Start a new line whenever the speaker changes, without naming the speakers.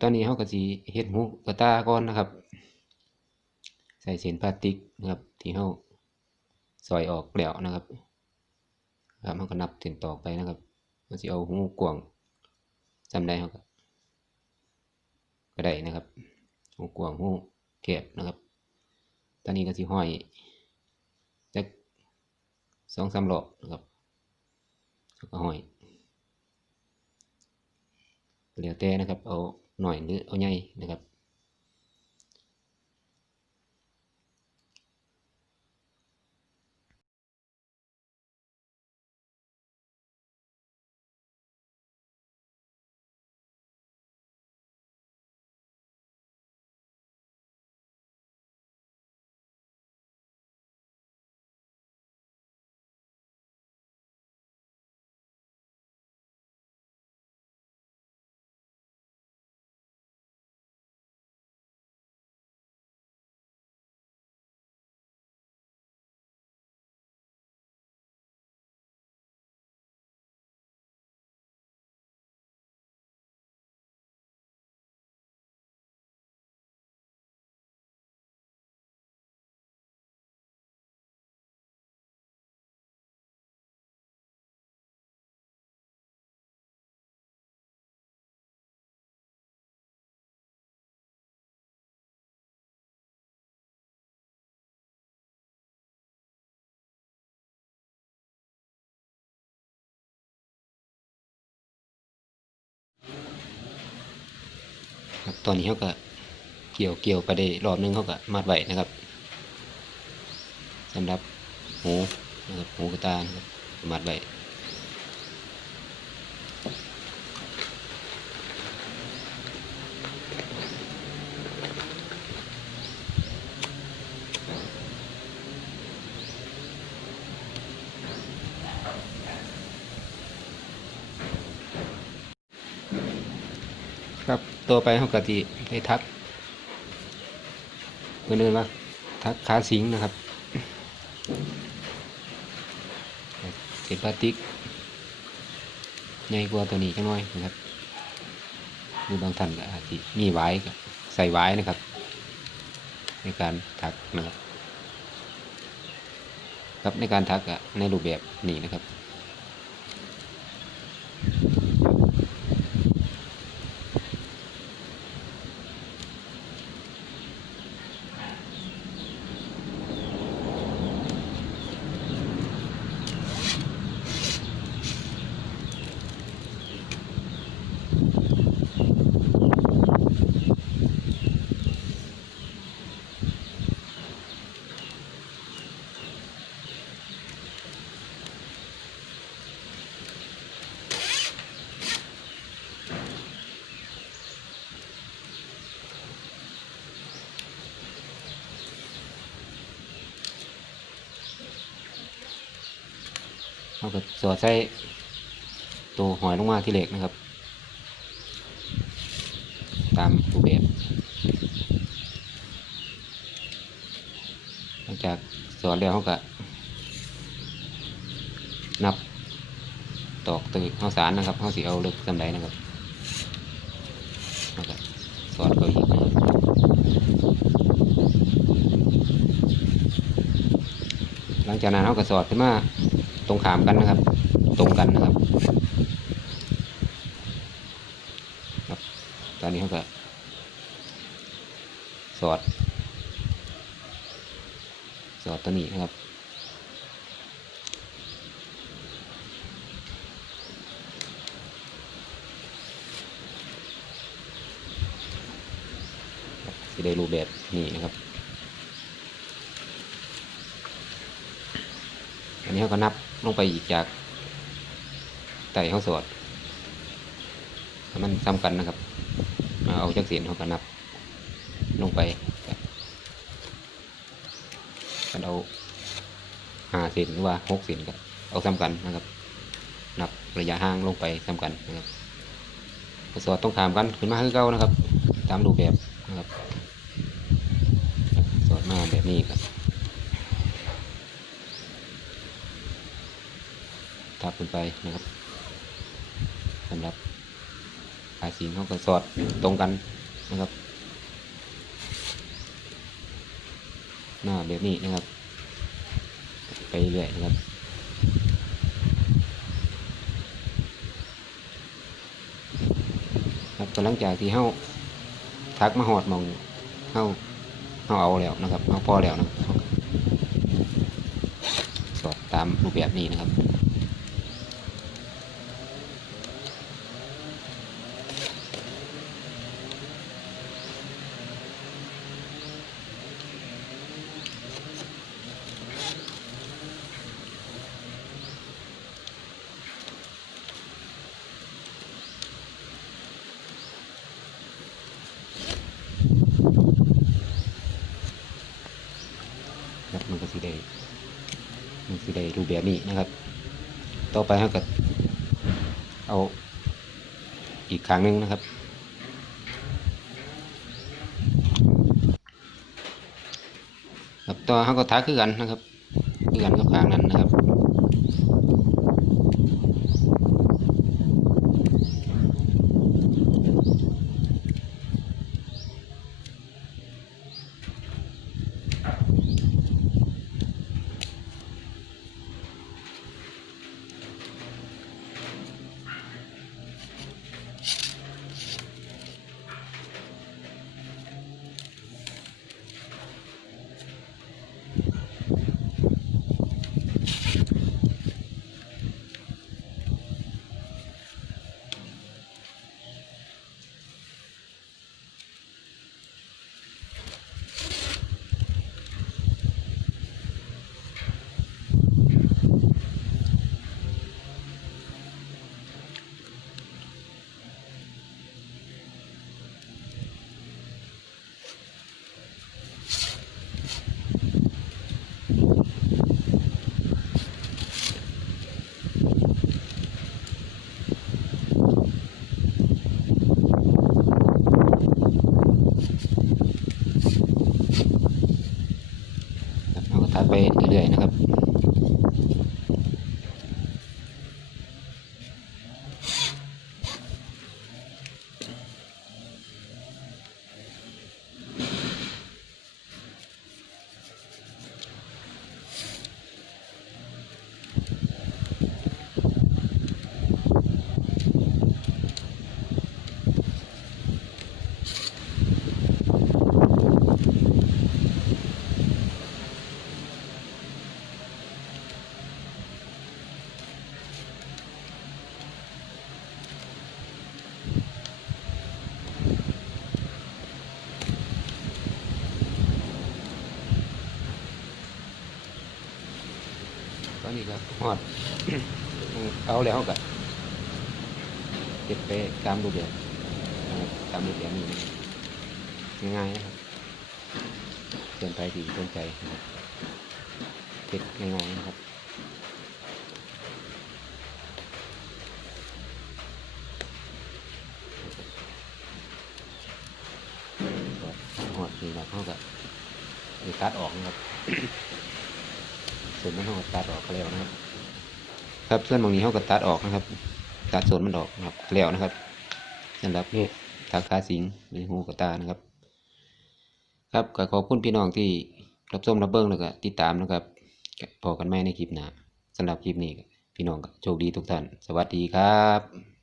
ตอนนี้เขาก็สิเฮ็ดหูกระตาก่อนนะครับ ใส่เศษพลาสติกนะครับ ที่เขาซอยออกแล้วนะครับครับเขาก็นับเส้นตอไปนะครับเขาสิเอาหูกว้างจำได้เขาก็ก็ได้นะครับหูกว้างหูแคบนะครับ ตอนนี้ก็สิห้อยจักสองสามรอบนะครับก็ห้อยเหลือแต่นะครับเอา หน่อยหรือเอาใหญ่นะครับ ตอนนี้เขาก็เกี่ยวเกี่ยวไปได้รอบนึงเขาก็มัดไว้นะครับสำหรับหูนะครับหูกระตานะครับมัดไว้ ครับ ตัวไปเขาก็ที่ได้ทักเพื่อนเรียกว่าทักขาสิงนะครับเศษพลาสติกใหญ่กว่าตัวนี้จังน้อยนะครับหรือบางท่านก็อาจจะมีไว้ก็ใส่ไว้นะครับ ในการทักนะครับครับในการทักในรูปแบบนี้นะครับ เราก็สอดใส่ตัวหอยลงมาที่เหล็กนะครับ ตามรูปแบบหลังจากสอดแล้วเขาก็นับตอกตึกข้าวสารนะครับเขาสีเอาเลึกจำไดนะครับแล้วก็สอดไปอีกหลังจากนั้นเขาก็สอดขึ้นมา ตรงขามกันนะครับ ตรงกันนะครับครับตอนนี้เขาก็สอด สอดตัวนี้นะครับจะได้รูปแบบนี้นะครับ อันนี้เขาก็นับลงไปอีกจากไต่เขาสอด มันซ้ำกันนะครับ เอาจากเสียนเขาก็นับลงไปกันเอาห้าเซนหรือว่าหกเซนก็เอาซ้ำกันนะครับ นับระยะห่างลงไปซ้ำกันนะครับสอดต้องขามกันขึ้นมาคือเก่านะครับ ตามรูปแบบนะครับสอดมาแบบนี้ครับ ทับขึ้นไปนะครับสำหรับขาสิงเขาก็สอดตรงกันนะครับ หน้าแบบนี้นะครับ ไปเรื่อยนะครับครับก็หลังจากที่เฮาทักมาหอดมองเฮาเฮาเอาแล้วนะครับเฮาพอแล้วนะสอดตามรูปแบบนี้นะครับมันก็สิได้มัน สิได้รูปแบบนี้นะครับ ต่อไปเราก็เอาอีกครั้งหนึ่งนะครับ ครับต่อเขาก็ทักคือกันนะครับคือกันกับครั้งนั้นนะครับ อนนี้ก็หอด เอาแล้วก็เก็บไปตามรูปแบบนะครับตามรูปแบบนี้ง่ายๆนะครับเตือนไปดีเตือนใจนะครับเก็บง่ายๆนะครับหอดนี่นะเขาก็มีตัดออกนะครับ ส่วนมันเขาก็ตัดออกแล้วนะครับ ครับส่วนบางนี้เขาก็ตัดออกนะครับ ตัดส่วนมันออกนะครับแล้วนะครับสำหรับนี่ทาขาสิงหรือหูกระตานะครับ ครับก็ขอบคุณพี่น้องที่รับชมรับเบิ้งแล้วก็ติดตามนะครับพอกันไหมในคลิปหน้าสำหรับคลิปนี้พี่น้องโชคดีทุกท่าน สวัสดีครับ